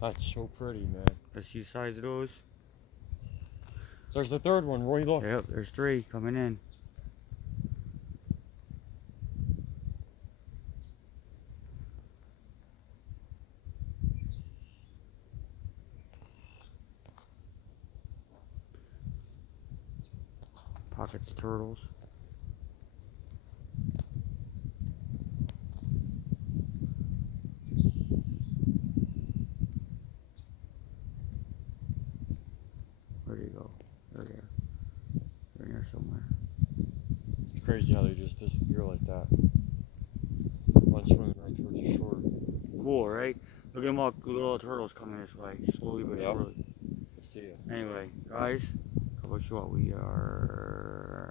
That's so pretty, man. Let's see the size of those. There's the third one, Roy, look. Yep, there's 3 coming in. Pockets of turtles. Where do you go? They're there. They're in there somewhere. It's crazy how they just disappear like that. One swimming right towards the shore. Cool, right? Look at them all, little turtles coming this way, slowly but Yep. surely. See ya. Anyway, guys, how about you all? We are